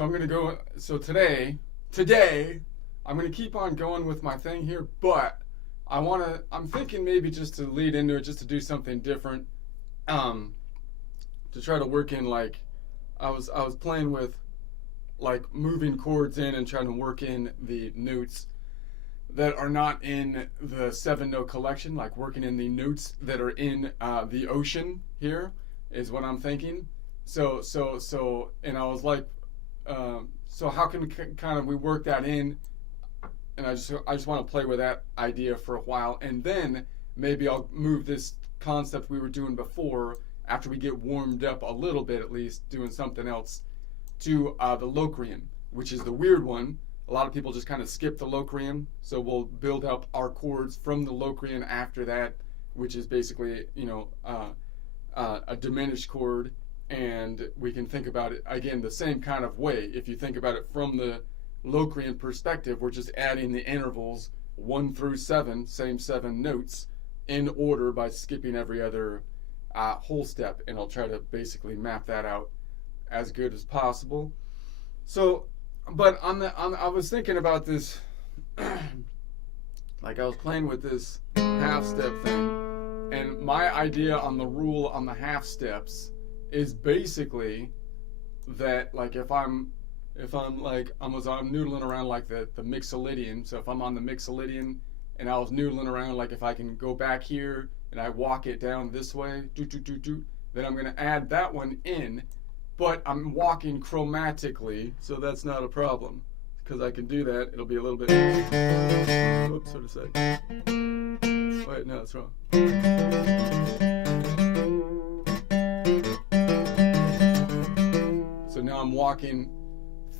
So I'm gonna go. So today, I'm gonna keep on going with my thing here, but I'm thinking maybe just to lead into it, just to do something different, to try to work in like, I was playing with like moving chords in and trying to work in the notes that are not in the 7-note collection, like working in the notes that are in the ocean here is what I'm thinking. So, and I was like, so how can kind of we work that in? And I just want to play with that idea for a while, and then maybe I'll move this concept we were doing before, after we get warmed up a little bit at least, doing something else, to the Locrian, which is the weird one. A lot of people just kind of skip the Locrian, so we'll build up our chords from the Locrian after that, which is basically, a diminished chord, and we can think about it, again, the same kind of way. If you think about it from the Locrian perspective, we're just adding the intervals 1 through 7, same 7 notes, in order by skipping every other whole step, and I'll try to basically map that out as good as possible. So, but I was thinking about this, like I was playing with this half step thing, and my idea on the rule on the half steps is basically that, like, if I'm noodling around like the Mixolydian, so if I'm on the Mixolydian and I was noodling around, like if I can go back here and I walk it down this way, then I'm going to add that one in, but I'm walking chromatically, so that's not a problem, because I can do that. It'll be a little bit, whoops, what did I say? Wait, no, that's wrong. So now I'm walking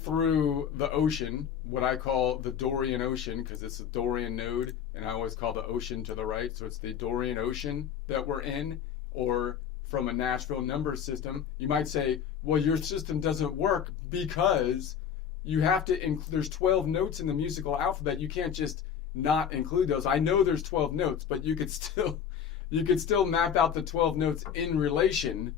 through the ocean, what I call the Dorian Ocean, because it's a Dorian node, and I always call the ocean to the right, so it's the Dorian Ocean that we're in. Or from a Nashville number system, you might say, well, your system doesn't work because you have to there's 12 notes in the musical alphabet. You can't just not include those. I know there's 12 notes, but you could still map out the 12 notes in relation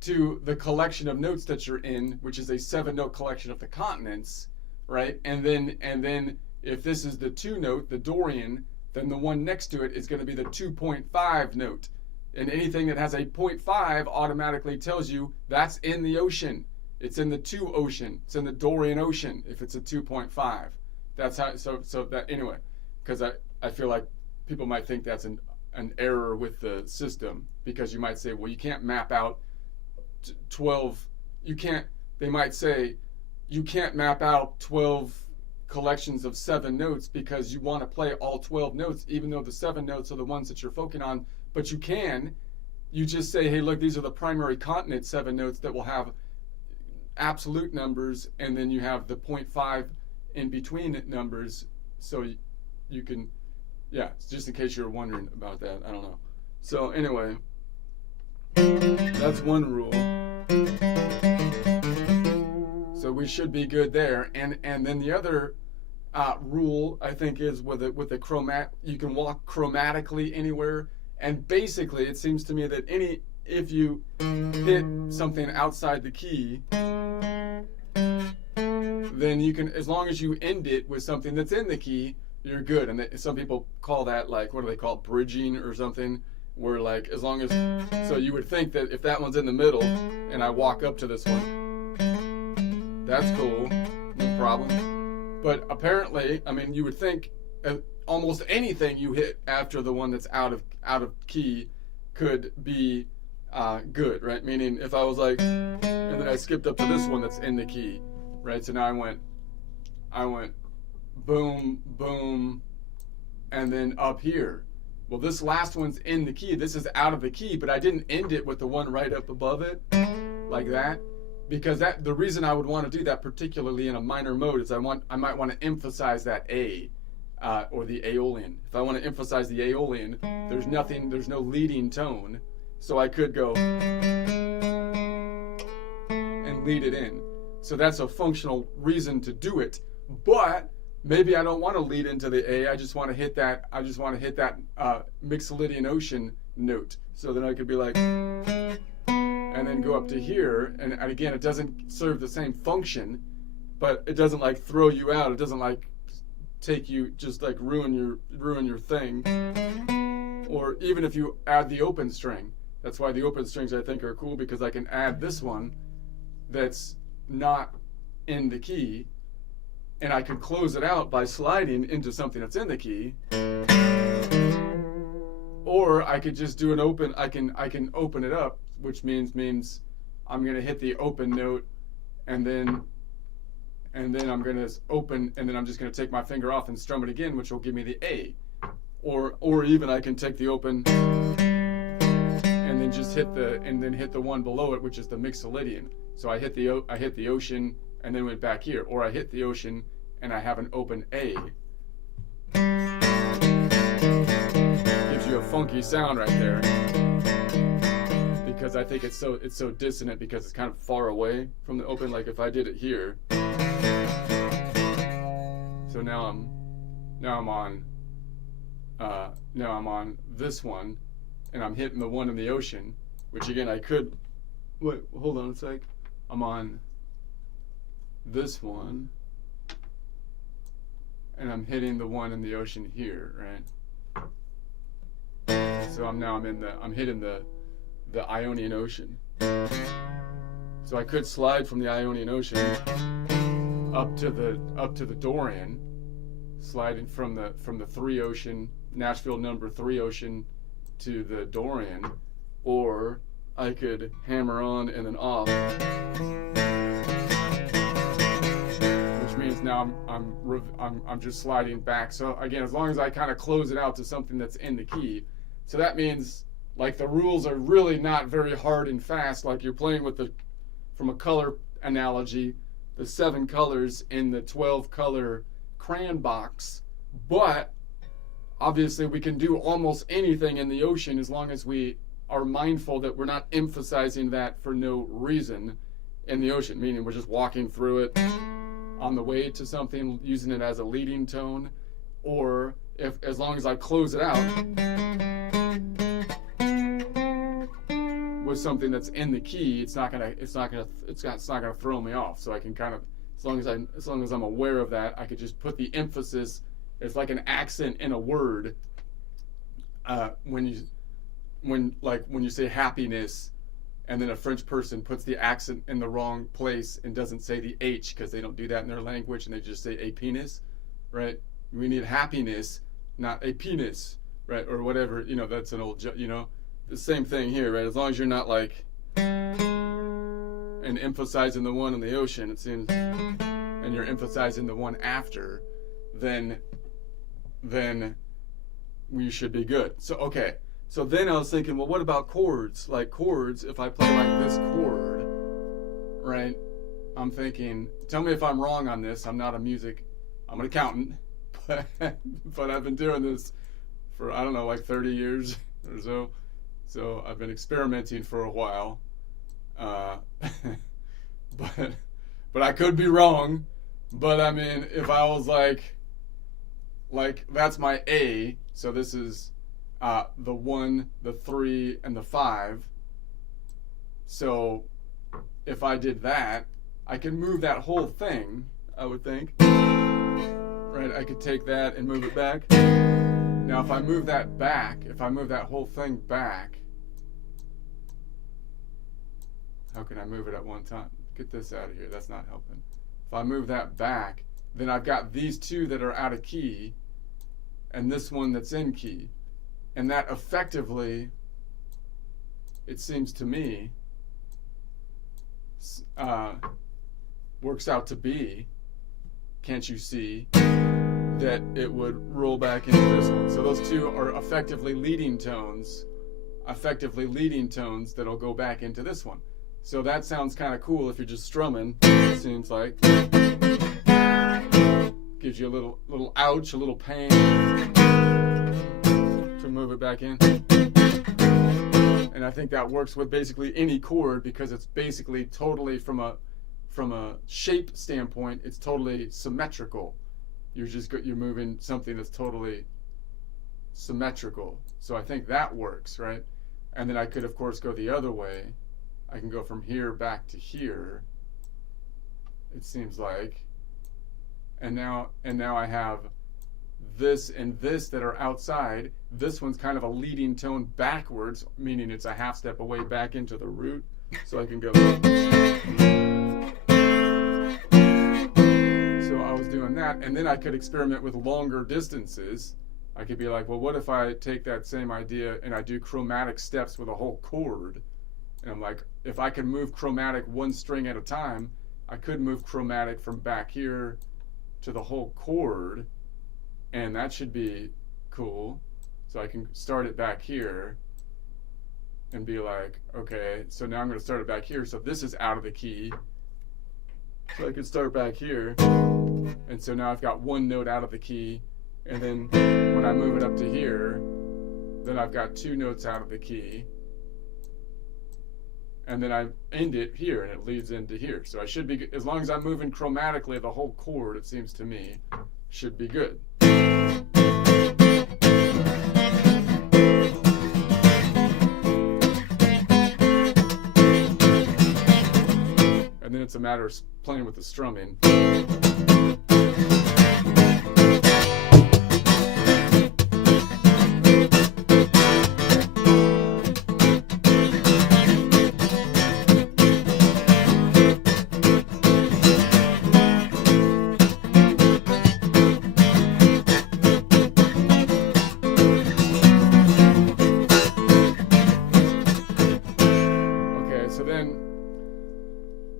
to the collection of notes that you're in, which is a 7-note collection of the continents, right? And then if this is the 2-note, the Dorian, then the one next to it is going to be the 2.5 note. And anything that has a 0.5 automatically tells you that's in the ocean. It's in the 2 ocean. It's in the Dorian Ocean if it's a 2.5. That's how, so that, anyway, because I feel like people might think that's an error with the system, because you might say, well, you can't map out 12, they might say, you can't map out 12 collections of 7 notes because you want to play all 12 notes, even though the 7 notes are the ones that you're focusing on. But you can, you just say, hey, look, these are the primary continent 7 notes that will have absolute numbers, and then you have the 0.5 in between numbers, so you can, yeah, just in case you're wondering about that. I don't know. So anyway, that's one rule. So we should be good there. And then the other rule, I think, is with the chromat, you can walk chromatically anywhere. And basically, it seems to me that if you hit something outside the key, then you can, as long as you end it with something that's in the key, you're good. And some people call that, like, what do they call it, bridging or something, where, like, as long as, so you would think that if that one's in the middle and I walk up to this one, that's cool, no problem. But apparently, I mean, you would think almost anything you hit after the one that's out of key could be good, right? Meaning, if I was like, and then I skipped up to this one that's in the key, right? So now I went boom, boom, and then up here. Well, this last one's in the key. This is out of the key, but I didn't end it with the one right up above it, like that, because the reason I would want to do that, particularly in a minor mode, is I might want to emphasize that A, or the Aeolian. If I want to emphasize the Aeolian, there's no leading tone, so I could go and lead it in. So that's a functional reason to do it. But maybe I don't want to lead into the A. I just want to hit that. Mixolydian ocean note. So then I could be like, and then go up to here. And again, it doesn't serve the same function, but it doesn't like throw you out. It doesn't like take you, just like ruin your thing. Or even if you add the open string. That's why the open strings, I think, are cool, because I can add this one that's not in the key, and I can close it out by sliding into something that's in the key. Or I could just do an open, I can open it up, which means I'm going to hit the open note, and then I'm going to open, and then I'm just going to take my finger off and strum it again, which will give me the A. Or even I can take the open and then just hit the one below it, which is the Mixolydian. So I hit the ocean and then went back here, or I hit the ocean and I have an open A. Gives you a funky sound right there, because I think it's so dissonant, because it's kind of far away from the open. Like if I did it here, so now I'm on this one, and I'm hitting the one in the ocean, which again I could. Wait, hold on a sec. I'm on this one, and I'm hitting the one in the ocean here, right? So I'm hitting the Ionian Ocean. So I could slide from the Ionian Ocean up to the Dorian, sliding from the 3 ocean, Nashville number 3 ocean, to the Dorian, or I could hammer on and then off, which means now I'm just sliding back. So again, as long as I kind of close it out to something that's in the key, so that means, like, the rules are really not very hard and fast. Like, you're playing with from a color analogy, the 7 colors in the 12 color crayon box, but obviously we can do almost anything in the ocean as long as we are mindful that we're not emphasizing that for no reason in the ocean, meaning we're just walking through it on the way to something, using it as a leading tone, or as long as I close it out with something that's in the key, it's not gonna throw me off. So I can kind of, as long as I'm aware of that, I could just put the emphasis. It's like an accent in a word. When you say happiness, and then a French person puts the accent in the wrong place and doesn't say the H, because they don't do that in their language, and they just say a penis, right? We need happiness, not a penis, right? Or whatever, that's an old, the same thing here, right? As long as you're not like, and emphasizing the one in the ocean, it seems, and you're emphasizing the one after, then we should be good. So, okay. So then I was thinking, well, what about chords? Like chords, if I play like this chord, right? I'm thinking, tell me if I'm wrong on this. I'm not I'm an accountant, but I've been doing this for, I don't know, like 30 years or so. So I've been experimenting for a while. But I could be wrong. But I mean, if I was like that's my A, so this is the 1, the 3, and the 5. So if I did that, I can move that whole thing, I would think. Right, I could take that and move it back. Now if I move that back, if I move that whole thing back, how can I move it at one time? Get this out of here, that's not helping. If I move that back, then I've got these two that are out of key, and this one that's in key. And that effectively, it seems to me, works out to be, can't you see, that it would roll back into this one. So those two are effectively leading tones that'll go back into this one. So that sounds kind of cool if you're just strumming, it seems like. Gives you a little ouch, a little pain to move it back in. And I think that works with basically any chord because it's basically totally from a shape standpoint, it's totally symmetrical. You're moving something that's totally symmetrical. So I think that works, right? And then I could of course go the other way. I can go from here back to here, it seems like. And now I have this and this that are outside. This one's kind of a leading tone backwards, meaning it's a half step away back into the root. So I can go. So I was doing that, and then I could experiment with longer distances. I could be like, well, what if I take that same idea and I do chromatic steps with a whole chord? And I'm like, if I can move chromatic one string at a time, I could move chromatic from back here to the whole chord, and that should be cool. So I can start it back here and be like, okay, so now I'm going to start it back here. So this is out of the key. So I could start back here. And so now I've got one note out of the key. And then when I move it up to here, then I've got two notes out of the key. And then I end it here, and it leads into here. So I should be, as long as I'm moving chromatically, the whole chord, it seems to me, should be good. And then it's a matter of playing with the strumming.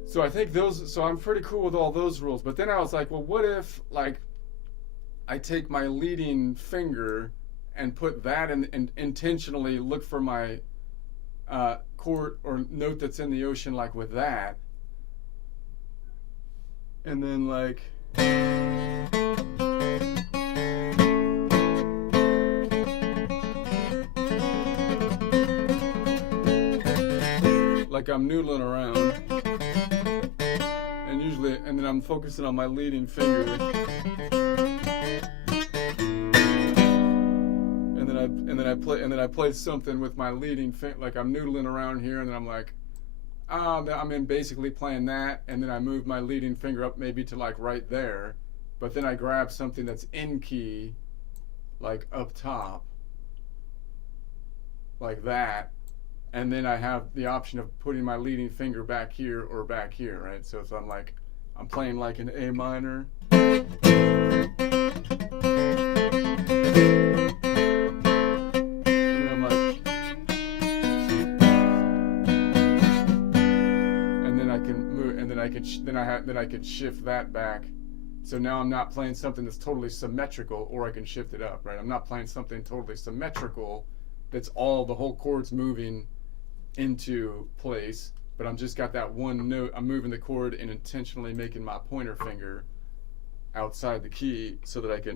So I think so I'm pretty cool with all those rules. But then I was like, well, what if like I take my leading finger and put that in, and intentionally look for my chord or note that's in the ocean, like with that, and then like I'm noodling around. And then I'm focusing on my leading finger, and then I play something with my leading finger, like I'm noodling around here, and then I'm like, I'm in basically playing that, and then I move my leading finger up maybe to like right there, but then I grab something that's in key, like up top, like that. And then I have the option of putting my leading finger back here or back here, right? So I'm playing like an A minor. And then I'm like, and then I can move, and then I could shift that back. So now I'm not playing something that's totally symmetrical, or I can shift it up, right? I'm not playing something totally symmetrical, that's the whole chord's moving into place, but I'm just got that one note. I'm moving the chord and intentionally making my pointer finger outside the key so that I can.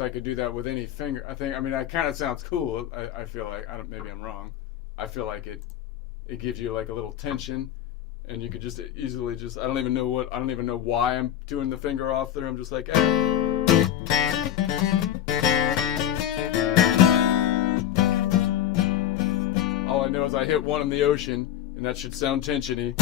I could do that with any finger. I mean, that kind of sounds cool. I feel like, maybe I'm wrong. I feel like it gives you like a little tension, and you could just easily I don't even know why I'm doing the finger off there. I'm just like, All I know is I hit one in the ocean, and that should sound tensiony.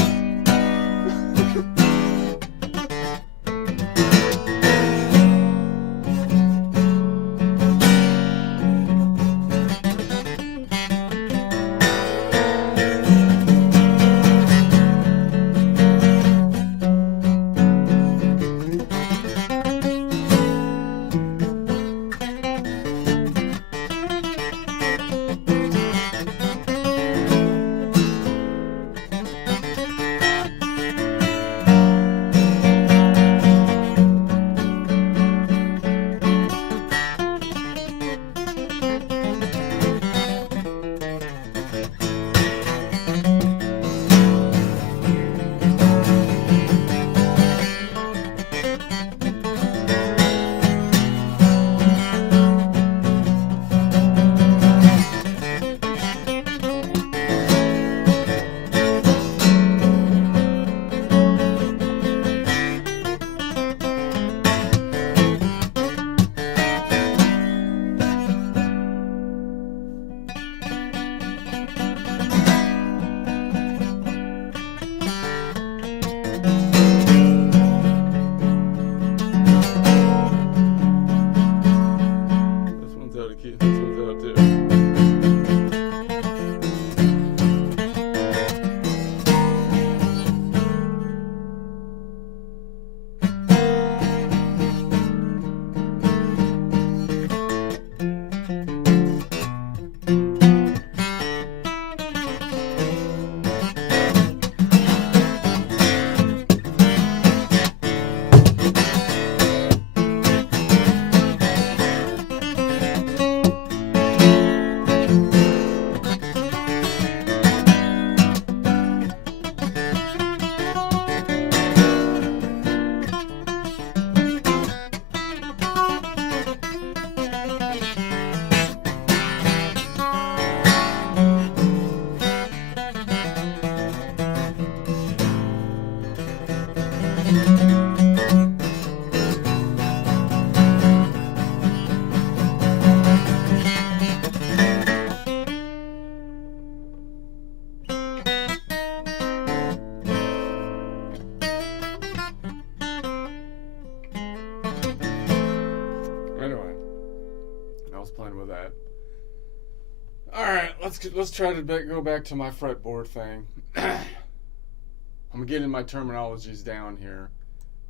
Let's try to go back to my fretboard thing. I'm getting my terminologies down here.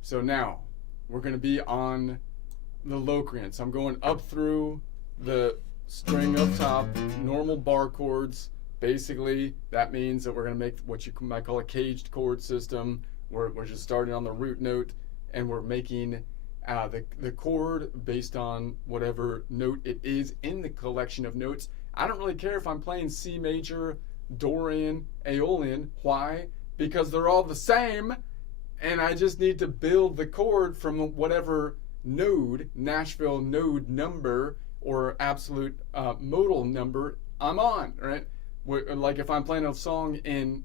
So now we're going to be on the Locrian. So I'm going up through the string up top, normal bar chords. Basically, that means that we're going to make what you might call a caged chord system. We're just starting on the root note, and we're making the chord based on whatever note it is in the collection of notes. I don't really care if I'm playing C major, Dorian, Aeolian. Why? Because they're all the same, and I just need to build the chord from whatever node, Nashville node number, or absolute modal number I'm on, right? Like if I'm playing a song in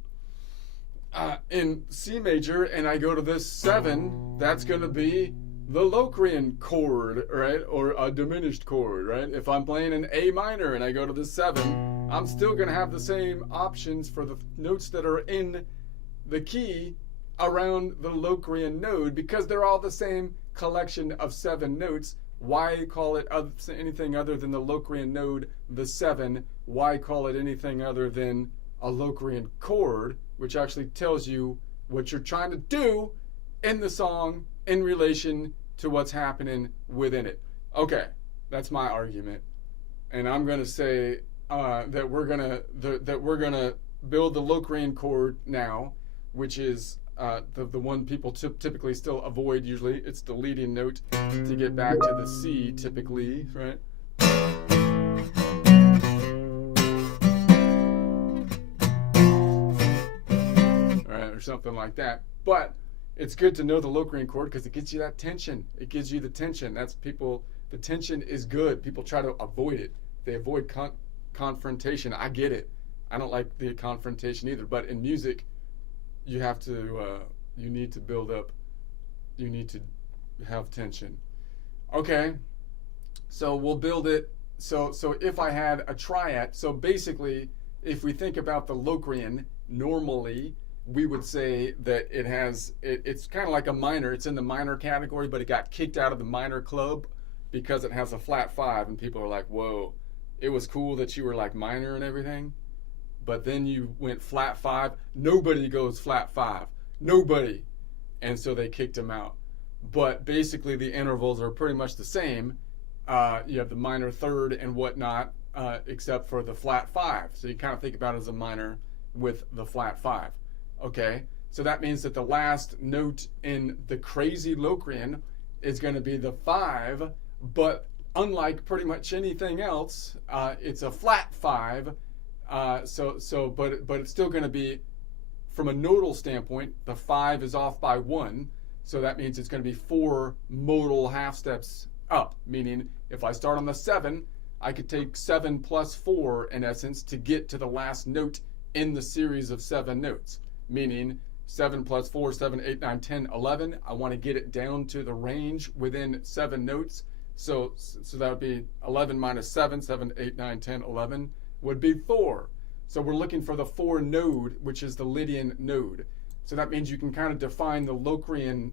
C major and I go to this 7, that's going to be the Locrian chord, right? Or a diminished chord, right? If I'm playing an A minor and I go to the 7, I'm still going to have the same options for the notes that are in the key around the Locrian node because they're all the same collection of 7 notes. Why call it anything other than the Locrian node, the 7? Why call it anything other than a Locrian chord, which actually tells you what you're trying to do in the song in relation to what's happening within it. Okay, that's my argument, and I'm going to say that we're gonna build the Locrian chord now, which is the one people typically still avoid. Usually, it's the leading note to get back to the C. Typically, right? Or something like that. But it's good to know the Locrian chord because it gets you that tension. It gives you the tension. That's people. The tension is good. People try to avoid it. They avoid confrontation. I get it. I don't like the confrontation either. But in music, you have to. You need to build up. You need to have tension. Okay. So we'll build it. So if I had a triad. So basically, if we think about the Locrian, normally we would say that it's kind of like a minor. It's in the minor category, but it got kicked out of the minor club because it has a flat 5, and people are like, whoa, it was cool that you were like minor and everything, but then you went flat 5. Nobody goes flat 5. Nobody. And so they kicked him out. But basically the intervals are pretty much the same. You have the minor third and whatnot, except for the flat 5. So you kind of think about it as a minor with the flat 5. Okay, so that means that the last note in the crazy Locrian is going to be the 5, but unlike pretty much anything else, it's a flat 5. But it's still going to be, from a nodal standpoint, the 5 is off by 1, so that means it's going to be 4 modal half steps up. Meaning, if I start on the 7, I could take 7 plus 4 in essence to get to the last note in the series of 7 notes. Meaning 7 plus 4, 7, 8, 9, 10, 11. I want to get it down to the range within 7 notes. So that would be 11 minus 7, 7, 8, 9, 10, 11 would be 4. So we're looking for the 4 node, which is the Lydian node. So that means you can kind of define the Locrian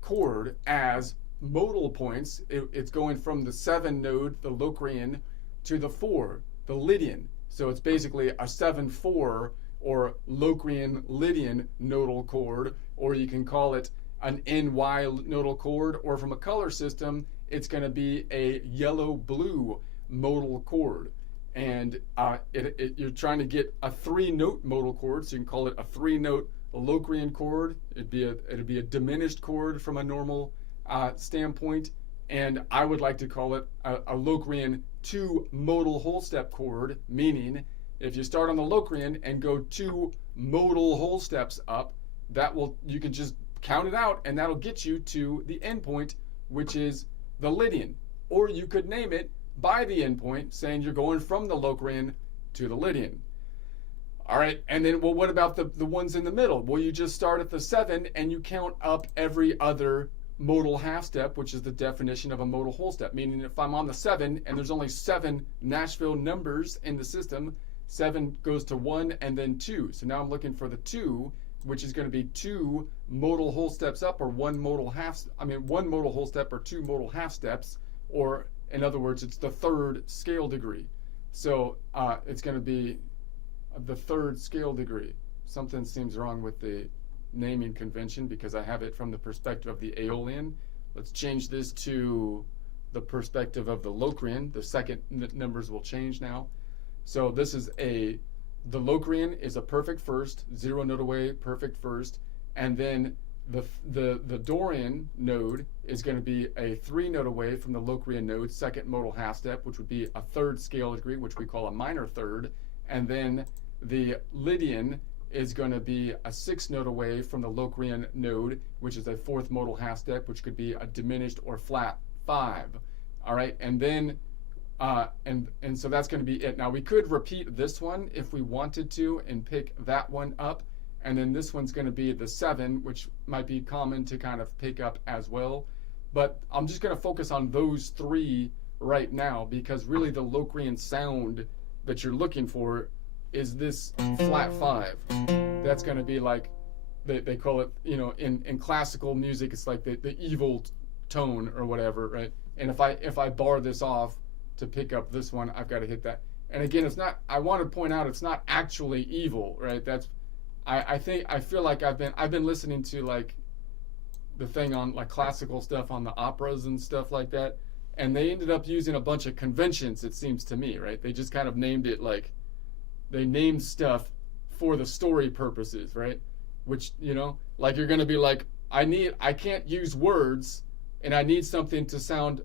chord as modal points. It's going from the 7 node, the Locrian, to the 4, the Lydian. So it's basically a 7-4 or Locrian Lydian nodal chord, or you can call it an NY nodal chord, or from a color system, it's going to be a yellow-blue modal chord. And you're trying to get a 3-note modal chord, so you can call it a 3-note Locrian chord. It'd be a diminished chord from a normal standpoint, and I would like to call it a Locrian 2 modal whole step chord, meaning if you start on the Locrian and go 2 modal whole steps up, you can just count it out, and that'll get you to the endpoint, which is the Lydian. Or you could name it by the endpoint, saying you're going from the Locrian to the Lydian. All right, and then, well, what about the ones in the middle? Well, you just start at the 7 and you count up every other modal half step, which is the definition of a modal whole step. Meaning if I'm on the 7 and there's only 7 Nashville numbers in the system, 7 goes to 1 and then 2. So now I'm looking for the 2, which is going to be 2 modal whole steps up, or 1 modal whole step or 2 modal half steps, or in other words, it's the 3rd scale degree. So it's going to be the 3rd scale degree. Something seems wrong with the naming convention because I have it from the perspective of the Aeolian. Let's change this to the perspective of the Locrian. The second numbers will change now. So this is the Locrian is a perfect first, 0 note away, perfect first, and then the Dorian node is going to be a 3 note away from the Locrian node, 2nd modal half step, which would be a 3rd scale degree, which we call a minor 3rd, and then the Lydian is going to be a 6 note away from the Locrian node, which is a 4th modal half step, which could be a diminished or flat 5. All right, and then and so that's going to be it. Now we could repeat this one if we wanted to and pick that one up, and then this one's going to be the 7, which might be common to kind of pick up as well. But I'm just going to focus on those 3 right now, because really the Locrian sound that you're looking for is this flat 5. That's going to be like, they call it, you know, in classical music, it's like the evil tone or whatever, right? And if I bar this off to pick up this one, I've got to hit that. And again, it's not, I want to point out, it's not actually evil, right? That's, I feel like I've been listening to like the thing on like classical stuff on the operas and stuff like that, and they ended up using a bunch of conventions, it seems to me, right? They just kind of named it like, they named stuff for the story purposes, right? Which, you know, like you're going to be like, I can't use words, and I need something to sound,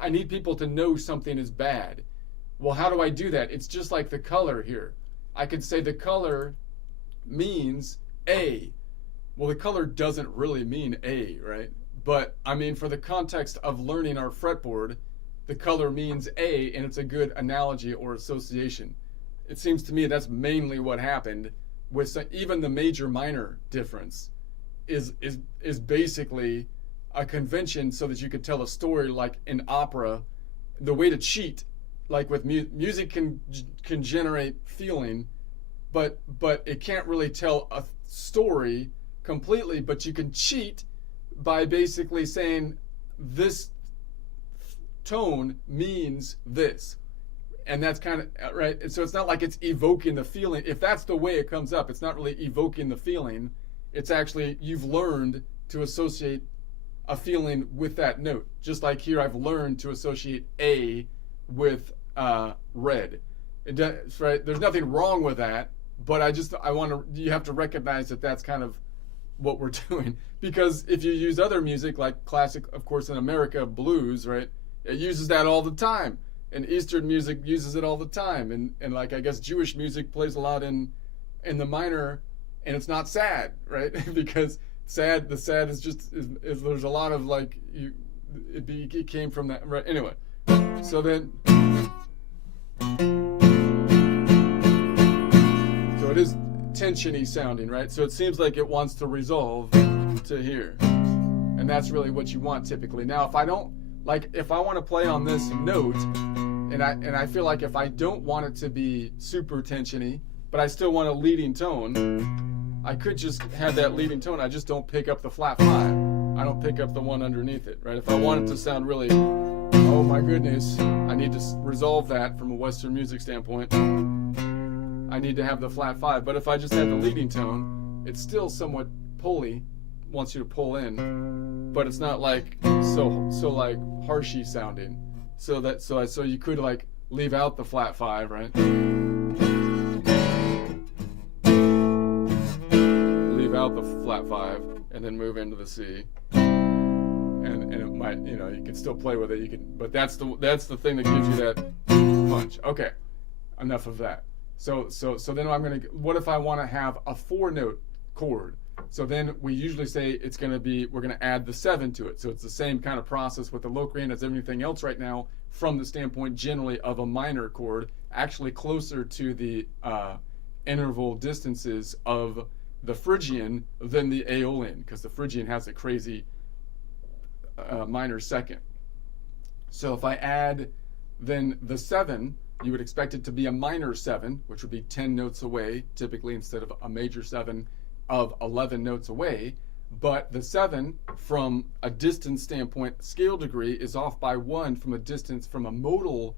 I need people to know something is bad. Well, how do I do that? It's just like the color here. I could say the color means A. Well, the color doesn't really mean A, right? But I mean, for the context of learning our fretboard, the color means A, and it's a good analogy or association. It seems to me that's mainly what happened with even the major minor difference is basically a convention so that you could tell a story like in opera. The way to cheat, like with music can generate feeling, but it can't really tell a story completely, but you can cheat by basically saying this tone means this. And that's kind of right. And so it's not like it's evoking the feeling. If that's the way it comes up, it's not really evoking the feeling. It's actually, you've learned to associate a feeling with that note. Just like here, I've learned to associate A with red. It does, right? There's nothing wrong with that, but you have to recognize that that's kind of what we're doing. Because if you use other music, like classic, of course, in America, blues, right? It uses that all the time. And Eastern music uses it all the time. And like, I guess Jewish music plays a lot in the minor, and it's not sad, right? Because the sad is just, there's a lot of like, it came from that, right? Anyway, so then, so it is tensiony sounding, right? So it seems like it wants to resolve to here. And that's really what you want typically. Now, if I want to play on this note, and I feel like if I don't want it to be super tensiony, but I still want a leading tone, I could just have that leading tone. I just don't pick up the flat 5. I don't pick up the one underneath it, right? If I want it to sound really, oh my goodness, I need to resolve that from a Western music standpoint. I need to have the flat 5. But if I just have the leading tone, it's still somewhat pulley, wants you to pull in, but it's not like so like harshy sounding. So you could like leave out the flat 5, right? Leave out the flat 5 and then move into the C. And it might, you know, you can still play with it. But that's the thing that gives you that punch. Okay, enough of that. So then what if I want to have a 4-note chord? So then we usually say we're going to add the 7 to it. So it's the same kind of process with the Locrian as everything else right now, from the standpoint generally of a minor chord, actually closer to the interval distances of the Phrygian than the Aeolian, because the Phrygian has a crazy minor second. So if I add then the 7, you would expect it to be a minor 7, which would be 10 notes away, typically, instead of a major 7 of 11 notes away. But the 7, from a distance standpoint, scale degree, is off by 1 from a distance from a modal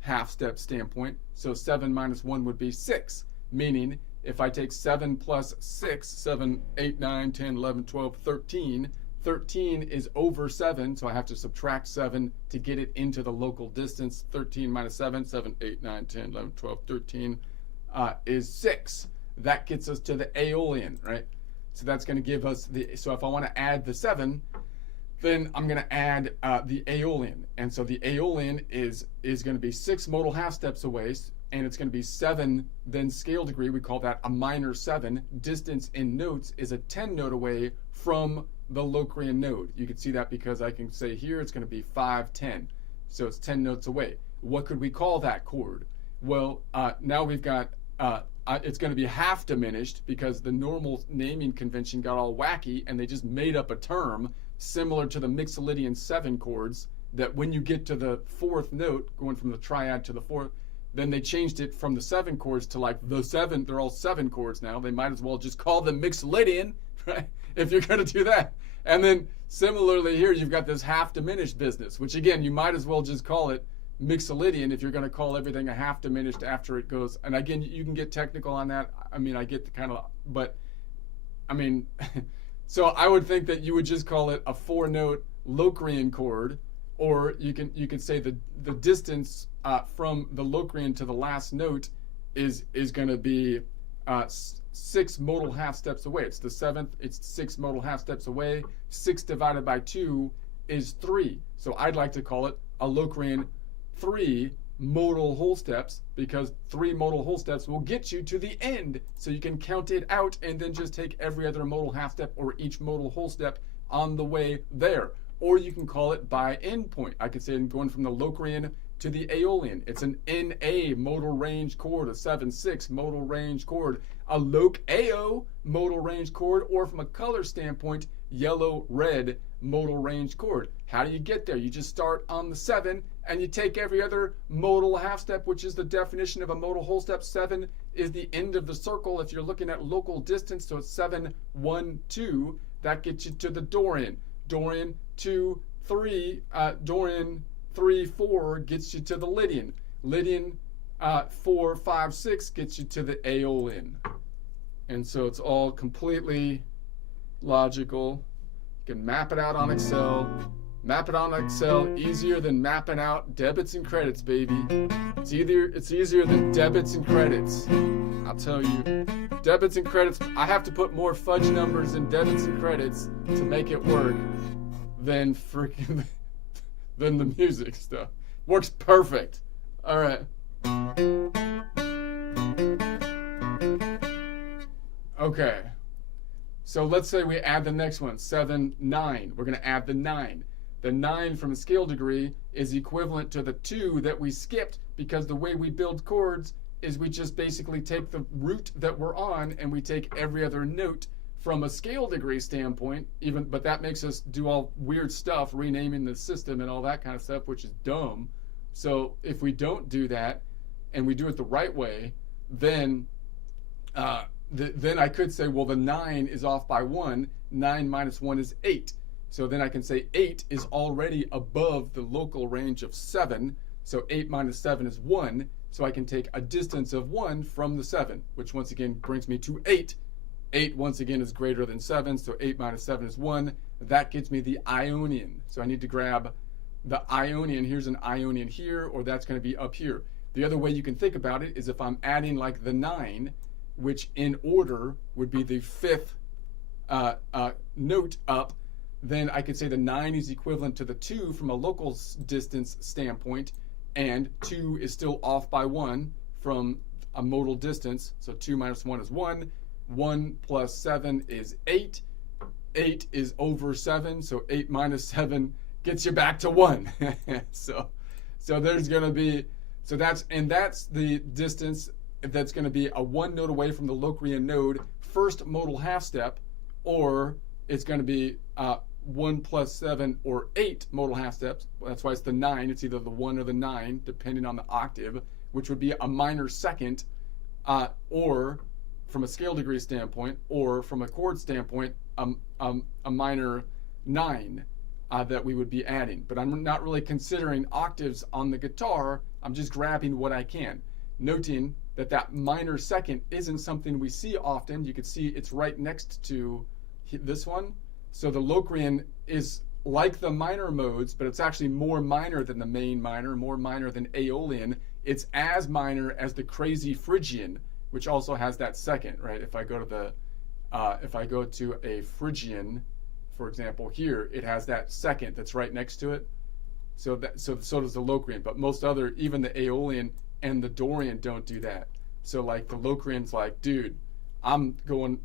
half step standpoint. So 7 minus 1 would be 6, meaning if I take 7 plus 6, 7, 8, 9, 10, 11, 12, 13, 13 is over 7, so I have to subtract 7 to get it into the local distance. 13 minus 7, 7, 8, 9, 10, 11, 12, 13 is 6. That gets us to the Aeolian, right? So that's going to give us so if I want to add the 7, then I'm going to add the Aeolian. And so the Aeolian is going to be 6 modal half steps away, and it's going to be 7, then scale degree, we call that a minor 7. Distance in notes is a 10 note away from the Locrian node. You can see that because I can say here it's going to be 5, 10. So it's 10 notes away. What could we call that chord? Well, now we've got, it's going to be half diminished because the normal naming convention got all wacky and they just made up a term similar to the Mixolydian 7 chords that when you get to the 4th note, going from the triad to the 4th, then they changed it from the 7 chords to like the 7, they're all 7 chords now. They might as well just call them Mixolydian, right? If you're going to do that. And then similarly here, you've got this half diminished business, which again, you might as well just call it Mixolydian if you're going to call everything a half diminished after it goes. And again, you can get technical on that. I mean, I get the kind of, but I mean, so I would think that you would just call it a 4-note Locrian chord, or you could say the distance from the Locrian to the last note is going to be 6 modal half steps away. It's the 7th, it's 6 modal half steps away. 6 divided by 2 is 3. So I'd like to call it a Locrian 3 modal whole steps, because 3 modal whole steps will get you to the end. So you can count it out and then just take every other modal half step or each modal whole step on the way there. Or you can call it by endpoint. I could say I'm going from the Locrian to the Aeolian. It's an NA modal range chord, a 7/6 modal range chord, a Loc-Ao modal range chord, or from a color standpoint, yellow-red modal range chord. How do you get there? You just start on the 7 and you take every other modal half step, which is the definition of a modal whole step. 7 is the end of the circle if you're looking at local distance, so it's 7, 1, 2. That gets you to the Dorian. Dorian 2, 3, Dorian 3, 4 gets you to the Lydian. Lydian 4, 5, 6 gets you to the Aeolian. And so it's all completely logical. You can map it out on Excel. Map it on Excel, easier than mapping out debits and credits, baby. It's easier than debits and credits. I'll tell you. Debits and credits, I have to put more fudge numbers in debits and credits to make it work than freaking than the music stuff. Works perfect. All right. Okay. So let's say we add the next one, 7, 9. We're going to add the 9. The 9 from a scale degree is equivalent to the 2 that we skipped, because the way we build chords is we just basically take the root that we're on and we take every other note from a scale degree standpoint, but that makes us do all weird stuff, renaming the system and all that kind of stuff, which is dumb. So if we don't do that and we do it the right way, then then I could say, well, the 9 is off by 1. 9 minus 1 is 8. So then I can say 8 is already above the local range of 7. So 8 minus 7 is 1. So I can take a distance of 1 from the 7, which once again brings me to 8. 8 once again is greater than 7, so 8 minus 7 is 1. That gets me the Ionian. So I need to grab the Ionian. Here's an Ionian here, or that's going to be up here. The other way you can think about it is if I'm adding like the 9, which in order would be the 5th note up, then I could say the 9 is equivalent to the 2 from a local distance standpoint, and 2 is still off by 1 from a modal distance. So 2 minus 1 is 1. 1 plus 7 is 8. 8 is over 7, so 8 minus 7 gets you back to 1. so there's going to be, that's the distance that's going to be a 1 note away from the Locrian node, first modal half step, or it's going to be 1 plus 7 or 8 modal half steps. That's why it's the 9. It's either the 1 or the 9, depending on the octave, which would be a minor second, or from a scale degree standpoint, or from a chord standpoint, a minor 9 that we would be adding. But I'm not really considering octaves on the guitar. I'm just grabbing what I can, noting that minor second isn't something we see often. You can see it's right next to this one. So the Locrian is like the minor modes, but it's actually more minor than the main minor, more minor than Aeolian. It's as minor as the crazy Phrygian, which also has that second, right? If I go to a Phrygian, for example, here, it has that second that's right next to it. So does the Locrian, but most other, even the Aeolian, and the Dorian don't do that. So like the Locrian's like, dude, I'm going.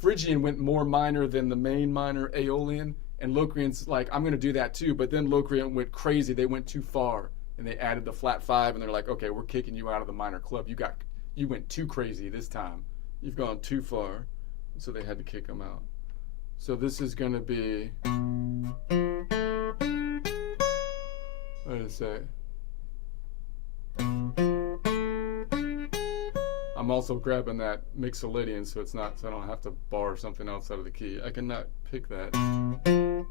Phrygian went more minor than the main minor Aeolian, and Locrian's like, I'm going to do that too. But then Locrian went crazy. They went too far, and they added the flat 5, and they're like, okay, we're kicking you out of the minor club. You went too crazy this time. You've gone too far. So they had to kick him out. So this is going to be, what did it say? I'm also grabbing that Mixolydian so it's not, so I don't have to bar something else out of the key. I cannot pick that. You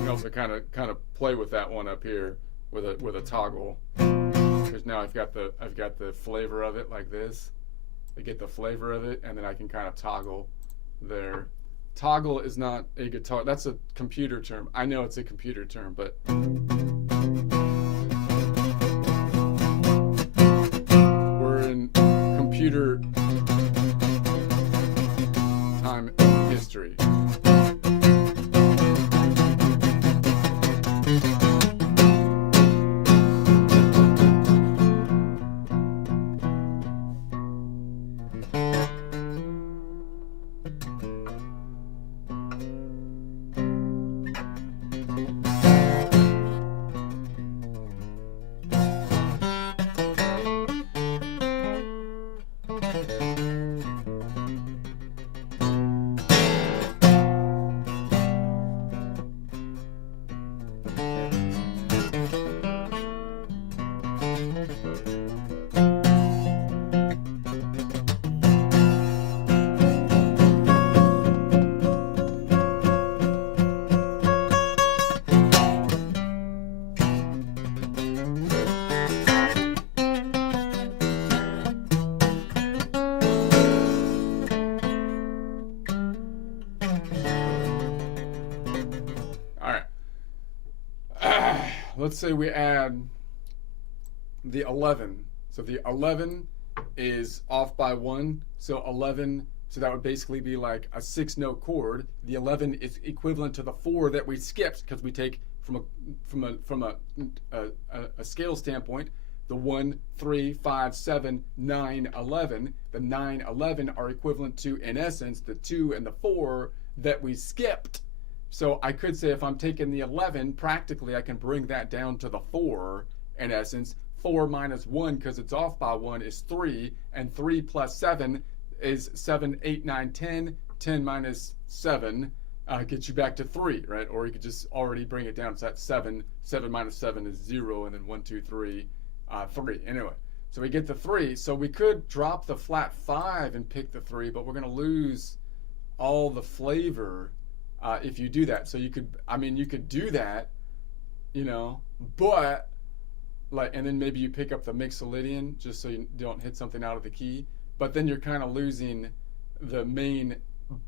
can also kind of play with that one up here with a toggle. Because now I've got the flavor of it like this. I get the flavor of it, and then I can kind of toggle there. Toggle is not a guitar. That's a computer term. I know it's a computer term, but we're in computer time history. Let's say we add the 11. So the 11 is off by 1. So 11, so that would basically be like a 6-note chord. The 11 is equivalent to the 4 that we skipped because we take from a scale standpoint, the 1, 3, 5, 7, 9, 11. The 9, 11 are equivalent to, in essence, the 2 and the 4 that we skipped. So I could say if I'm taking the 11, practically I can bring that down to the 4, in essence. 4 minus 1, because it's off by 1, is 3, and 3 plus 7 is 7, 8, 9, 10. 10 minus 7 gets you back to 3, right? Or you could just already bring it down to that 7. 7 minus 7 is 0, and then 1, 2, 3, 3. Anyway, so we get the 3. So we could drop the flat 5 and pick the 3, but we're going to lose all the flavor if you do that. So you could do that, but like, and then maybe you pick up the Mixolydian just so you don't hit something out of the key. But then you're kind of losing the main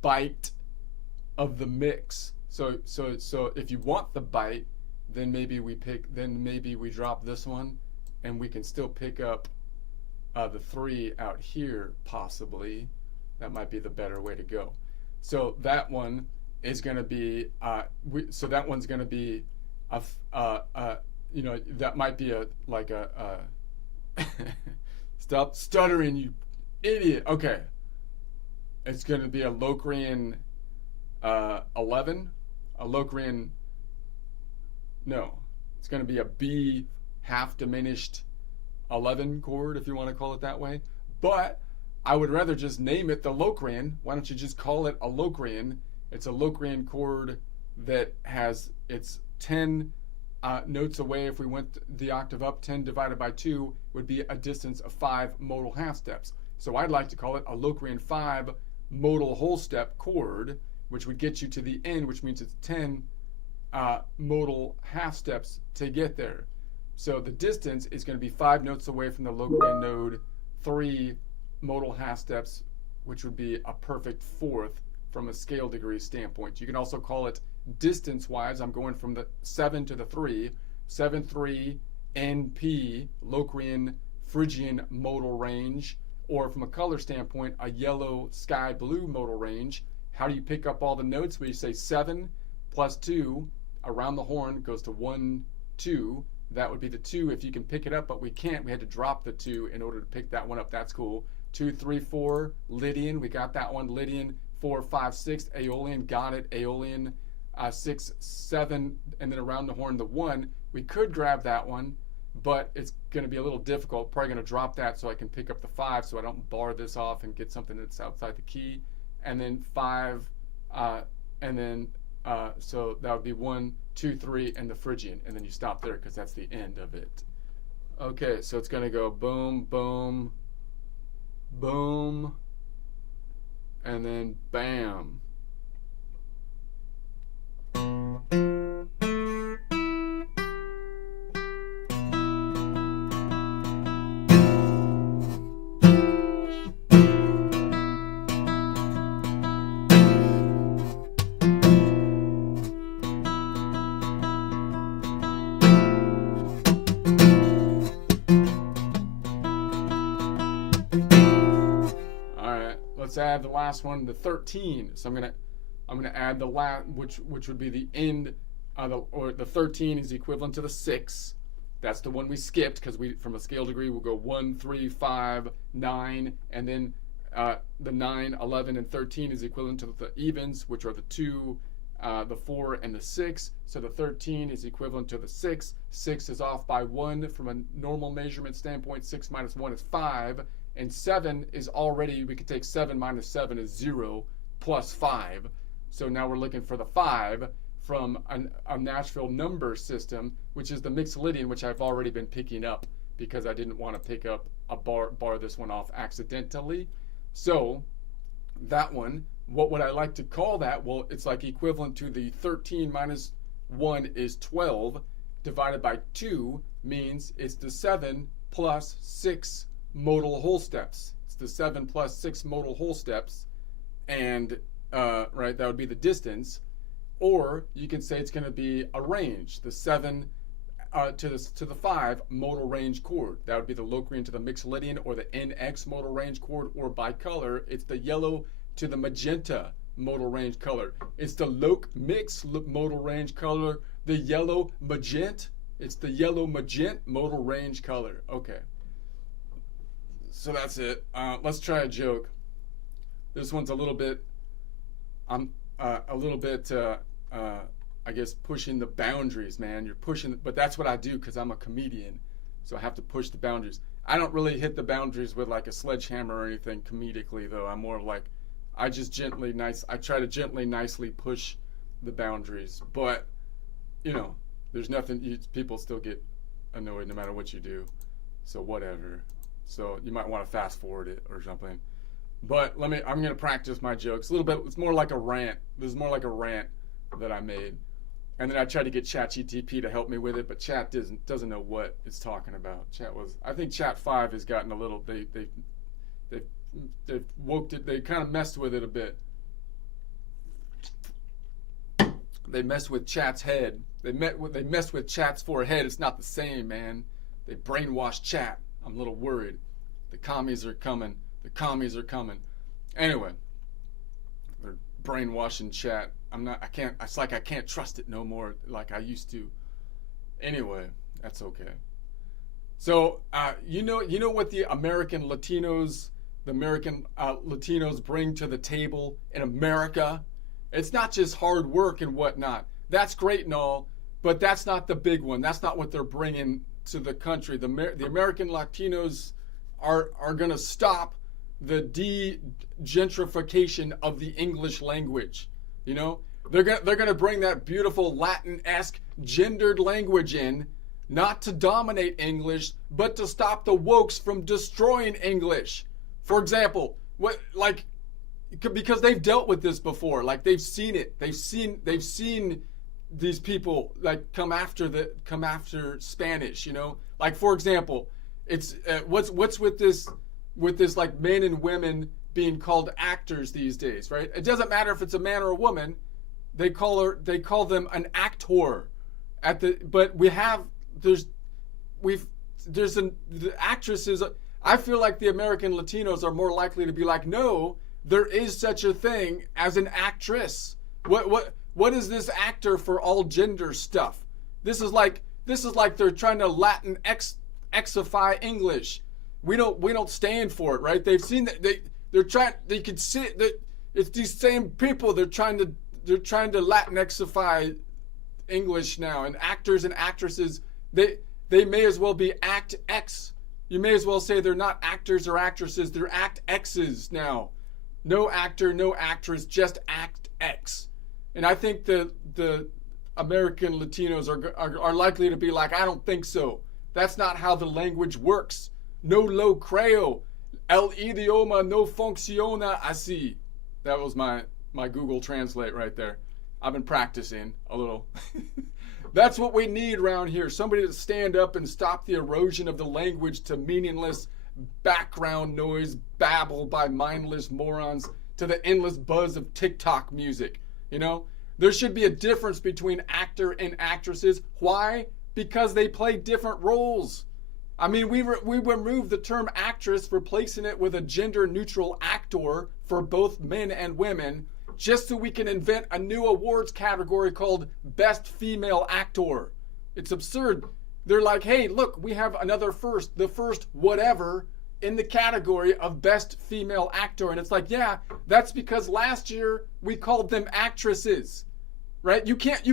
bite of the mix. So if you want the bite, then maybe we drop this one, and we can still pick up the 3 out here possibly. That might be the better way to go. So that one is going to be that one's going to be that might be stop stuttering, you idiot. Okay, it's going to be a Locrian 11, a Locrian, no, it's going to be a B half diminished 11 chord, if you want to call it that way. But I would rather just name it the Locrian. Why don't you just call it a Locrian? It's a Locrian chord that has, it's 10 notes away. If we went the octave up, 10 divided by 2 would be a distance of 5 modal half steps. So I'd like to call it a Locrian 5 modal whole step chord, which would get you to the end, which means it's 10 modal half steps to get there. So the distance is going to be 5 notes away from the Locrian node, 3 modal half steps, which would be a perfect fourth from a scale degree standpoint. You can also call it distance-wise. I'm going from the 7 to the 3. 7, 3, NP, Locrian, Phrygian modal range, or from a color standpoint, a yellow, sky blue modal range. how do you pick up all the notes? Well, you say 7 plus 2 around the horn goes to 1, 2. That would be the 2 if you can pick it up, but we can't. We had to drop the 2 in order to pick that one up. That's cool. 2, 3, 4, Lydian. We got that one. Lydian. 4, 5, 6, Aeolian. Got it. Aeolian. 6, 7, and then around the horn, the 1. We could grab that one, but it's going to be a little difficult. Probably going to drop that so I can pick up the 5 so I don't bar this off and get something that's outside the key. And then 5, and then, so that would be 1, 2, 3, and the Phrygian. And then you stop there because that's the end of it. Okay, so it's going to go boom, boom, boom, and then bam. Let's add the last one, the 13. So I'm gonna add the last, which would be the end, or the 13 is equivalent to the 6. That's the one we skipped because we, from a scale degree, we'll go 1, 3, 5, 9, and then the 9, 11, and 13 is equivalent to the evens, which are the 2, the 4, and the 6. So the 13 is equivalent to the 6. 6 is off by 1 from a normal measurement standpoint. 6 minus 1 is 5. And 7 is already, we could take 7 minus 7 is 0 plus 5. So now we're looking for the 5 from a Nashville number system, which is the Mixolydian, which I've already been picking up because I didn't want to pick up a bar this one off accidentally. So that one, what would I like to call that? Well, it's like equivalent to the 13 minus 1 is 12 divided by 2 means it's the 7 plus 6 modal whole steps. It's the 7 plus 6 modal whole steps, and right, that would be the distance. Or you can say it's going to be a range, the 7 to the 5 modal range chord. That would be the Locrian to the Mixolydian, or the NX modal range chord, or by color, it's the yellow to the magenta modal range color. It's the Loc Mix modal range color, the yellow magent. It's the yellow magent modal range color. Okay. So that's it. Let's try a joke. This one's a little bit, I guess, pushing the boundaries, man. You're pushing, but that's what I do because I'm a comedian. So I have to push the boundaries. I don't really hit the boundaries with like a sledgehammer or anything comedically, though. I'm more like, I try to gently, nicely push the boundaries. But, you know, there's nothing, people still get annoyed no matter what you do. So whatever. So you might want to fast forward it or something. But I'm going to practice my jokes a little bit. It's more like a rant. This is more like a rant that I made. And then I tried to get ChatGPT to help me with it, but Chat doesn't know what it's talking about. I think Chat 5 has gotten a little, they've woke it, they kind of messed with it a bit. They messed with Chat's head. They messed with Chat's forehead. It's not the same, man. They brainwashed Chat. I'm a little worried. The commies are coming. The commies are coming. Anyway, they're brainwashing Chat. It's like I can't trust it no more like I used to. Anyway, that's okay. So, you know what the American Latinos bring to the table in America? It's not just hard work and whatnot. That's great and all, but that's not the big one. That's not what they're bringing to the country. The American Latinos are going to stop the de-gentrification of the English language. You know, they're going to bring that beautiful Latin-esque gendered language in, not to dominate English, but to stop the wokes from destroying English. For example, because they've dealt with this before. Like, they've seen it. They've seen these people like come after Spanish, you know. Like, for example, it's what's with this like men and women being called actors these days, right? It doesn't matter if it's a man or a woman. They call them an actor. The actresses. I feel like the American Latinos are more likely to be like, no, there is such a thing as an actress. What is this actor for all gender stuff? This is like they're trying to Latin exify English. We don't stand for it, right? They've seen that they're trying. They can see that it's these same people. They're trying to Latinxify English now, and actors and actresses, they may as well be act X. You may as well say they're not actors or actresses, they're act X's now. No actor, no actress, just act X. And I think the American Latinos are likely to be like, I don't think so. That's not how the language works. No lo creo. El idioma no funciona así. That was my Google Translate right there. I've been practicing a little. That's what we need around here. Somebody to stand up and stop the erosion of the language to meaningless background noise babble by mindless morons to the endless buzz of TikTok music. You know, there should be a difference between actor and actresses. Why? Because they play different roles. I mean, we removed the term actress, replacing it with a gender-neutral actor for both men and women, just so we can invent a new awards category called Best Female Actor. It's absurd. They're like, hey, look, we have another first, the first whatever, in the category of Best Female Actor. And it's like, yeah, that's because last year we called them actresses, right? You can't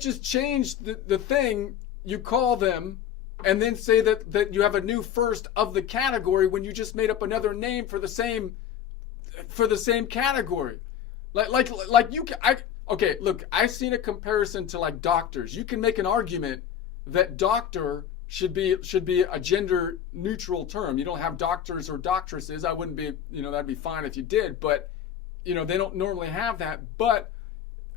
just change the thing you call them and then say that you have a new first of the category when you just made up another name for the same category. Okay, look, I've seen a comparison to like doctors. You can make an argument that doctor should be a gender neutral term. You don't have doctors or doctresses. I wouldn't be, that'd be fine if you did, but they don't normally have that. But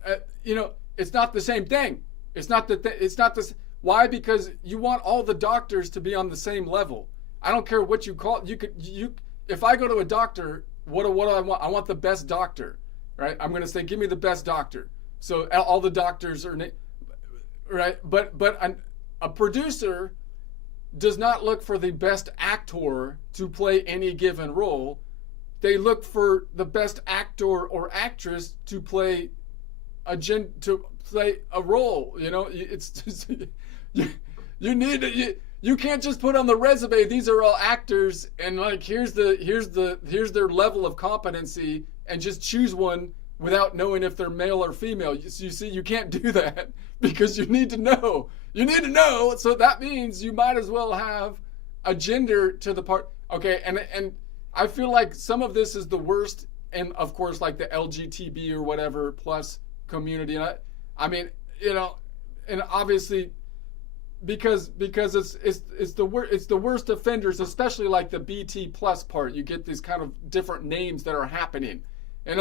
it's not the same thing. It's not this. Why? Because you want all the doctors to be on the same level. I don't care what you call it. If I go to a doctor, what do I want? I want the best doctor, right? I'm going to say, give me the best doctor. So all the doctors are, right? But a producer does not look for the best actor to play any given role. They look for the best actor or actress to play a role. It's just, you can't just put on the resume, these are all actors, and like here's their level of competency, and just choose one without knowing if they're male or female. You see, you can't do that because you need to know. So that means you might as well have a gender to the part. Okay, and I feel like some of this is the worst, and of course, like the LGTB or whatever plus community. And I mean, and obviously, because it's the worst offenders, especially like the BT plus part. You get these kind of different names that are happening, and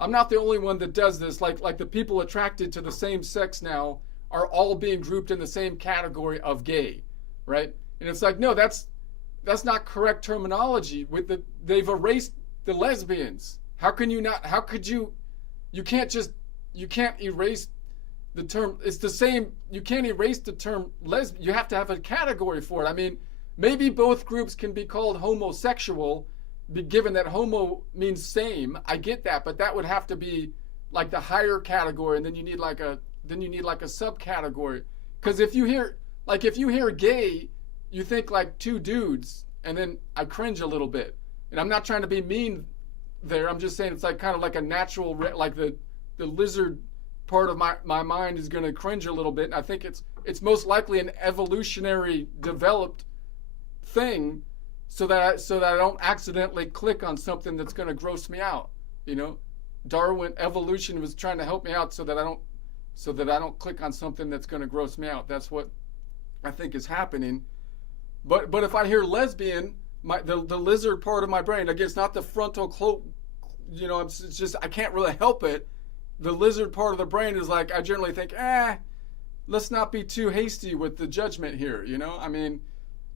I'm not the only one that does this. Like the people attracted to the same sex now are all being grouped in the same category of gay, right? And it's like, no, that's not correct terminology. They've erased the lesbians. How can you not? How could you? You can't erase the term. It's the same. You can't erase the term lesbian. You have to have a category for it. I mean, maybe both groups can be called homosexual, given that homo means same. I get that, but that would have to be like the higher category, and then you need like a subcategory. Because if you hear gay, you think like two dudes, and then I cringe a little bit. And I'm not trying to be mean there. I'm just saying it's like kind of like a natural, like the lizard part of my mind is going to cringe a little bit. And I think it's most likely an evolutionary developed thing, so that I don't accidentally click on something that's going to gross me out. Darwin evolution was trying to help me out so that I don't click on something that's going to gross me out. That's what I think is happening. But if I hear lesbian, the lizard part of my brain, again, it's not the frontal cloak, it's just I can't really help it. The lizard part of the brain is like, I generally think, let's not be too hasty with the judgment here. I mean,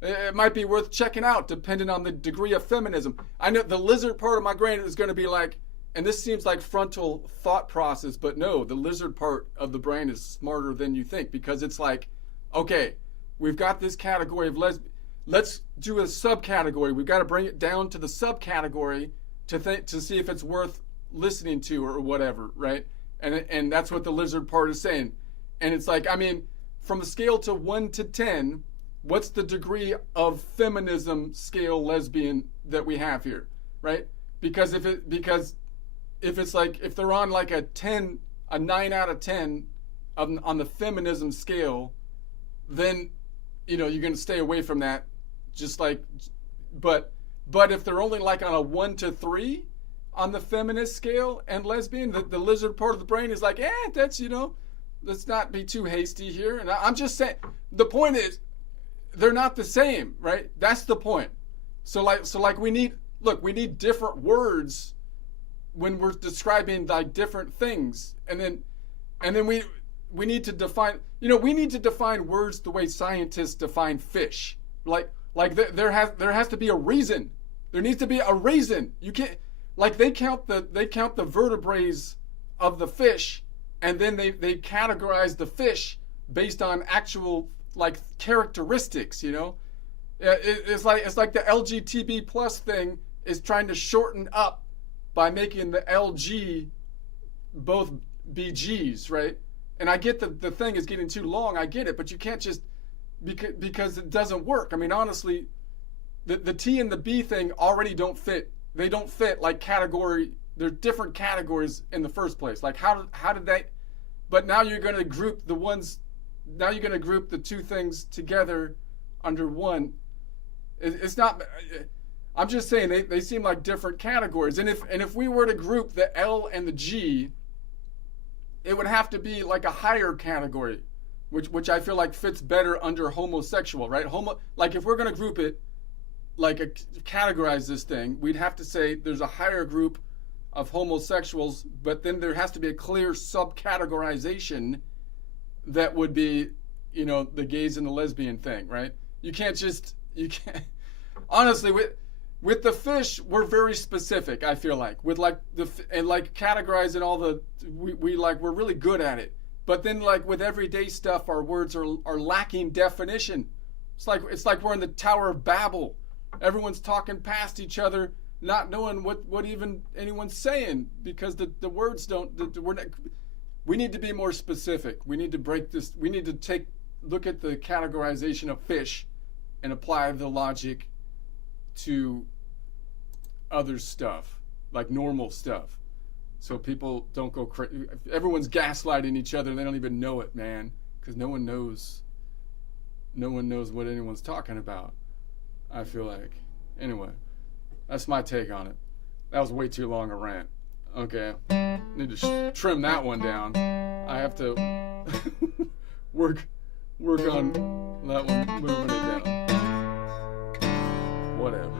it might be worth checking out depending on the degree of feminism. I know the lizard part of my brain is going to be like, and this seems like frontal thought process, but no, the lizard part of the brain is smarter than you think, because it's like, okay, we've got this category of lesbian. let's do a subcategory. We've got to bring it down to the subcategory to see if it's worth listening to or whatever, right? And that's what the lizard part is saying. And it's like, I mean, from a scale to 1 to 10, what's the degree of feminism scale lesbian that we have here, right? Because if it's like, if they're on like a 9 out of 10 on the feminism scale, then, you know, you're going to stay away from that. Just like, but if they're only like on a 1 to 3 on the feminist scale and lesbian, the lizard part of the brain is like, that's, you know, let's not be too hasty here. And I'm just saying, the point is, they're not the same, right? That's the point. So like we need different words when we're describing like different things, and then we need to define, you know, we need to define words the way scientists define fish. Like there has to be a reason. There needs to be a reason. You can't, like, they count the vertebrae of the fish, and then they categorize the fish based on actual like characteristics, you know. It's like the LGBT plus thing is trying to shorten up by making the LG both be G's, right? And I get the thing is getting too long, I get it, but you can't just, because it doesn't work. I mean, honestly, the T and the B thing already don't fit. They don't fit like category. They're different categories in the first place. Like how did they? But now you're going to group the ones. Now you're going to group the two things together under one. It's not. I'm just saying they seem like different categories. And if we were to group the L and the G, it would have to be like a higher category, which I feel like fits better under homosexual, right? Like if we're going to group it, like categorize this thing, we'd have to say there's a higher group of homosexuals, but then there has to be a clear subcategorization that would be, you know, the gays and the lesbian thing, right? You can't honestly, with the fish, we're very specific, I feel like, with like and like categorizing all the, we're really good at it. But then like with everyday stuff, our words are lacking definition. It's like we're in the Tower of Babel. Everyone's talking past each other, not knowing what even anyone's saying, because the words don't, we need to be more specific. We need to break this. We need to look at the categorization of fish and apply the logic to other stuff, like normal stuff. So people don't go crazy. Everyone's gaslighting each other and they don't even know it, man, because no one knows what anyone's talking about, I feel like. Anyway, that's my take on it. That was way too long a rant. Okay, need to trim that one down. I have to work on that one, moving it down. Whatever.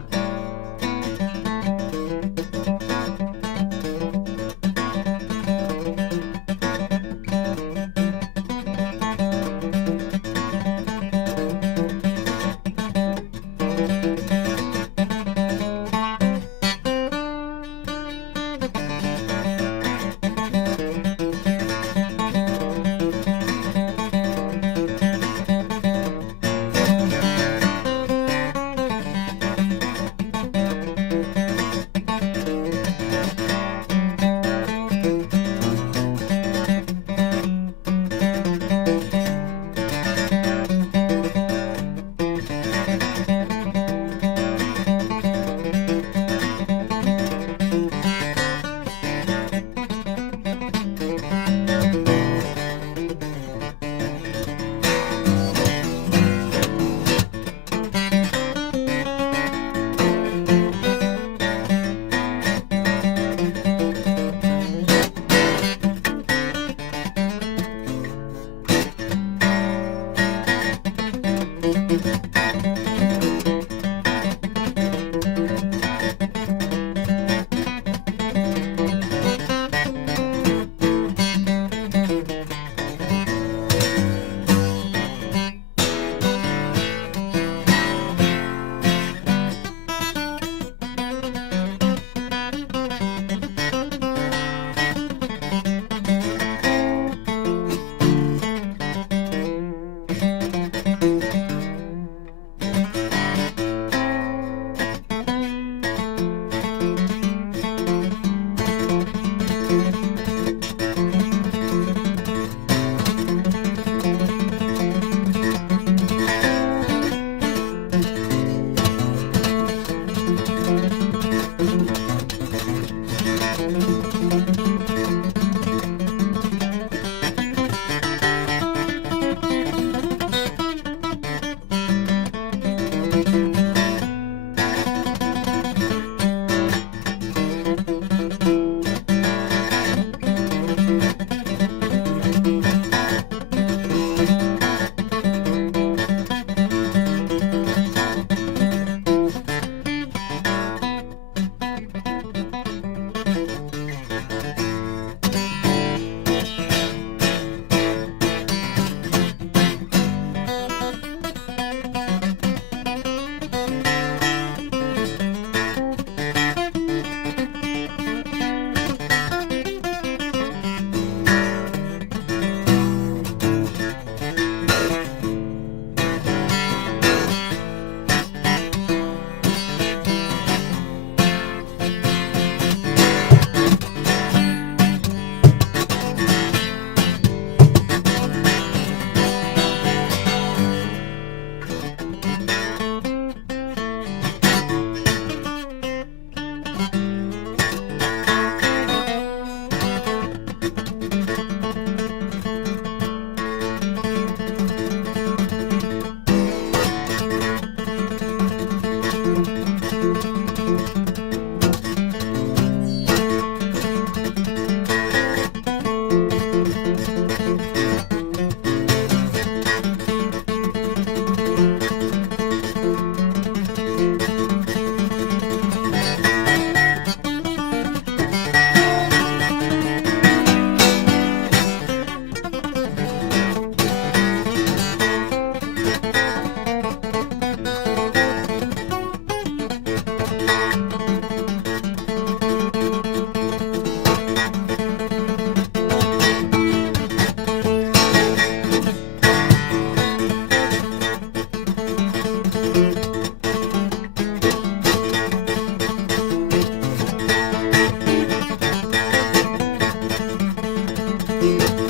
Bye.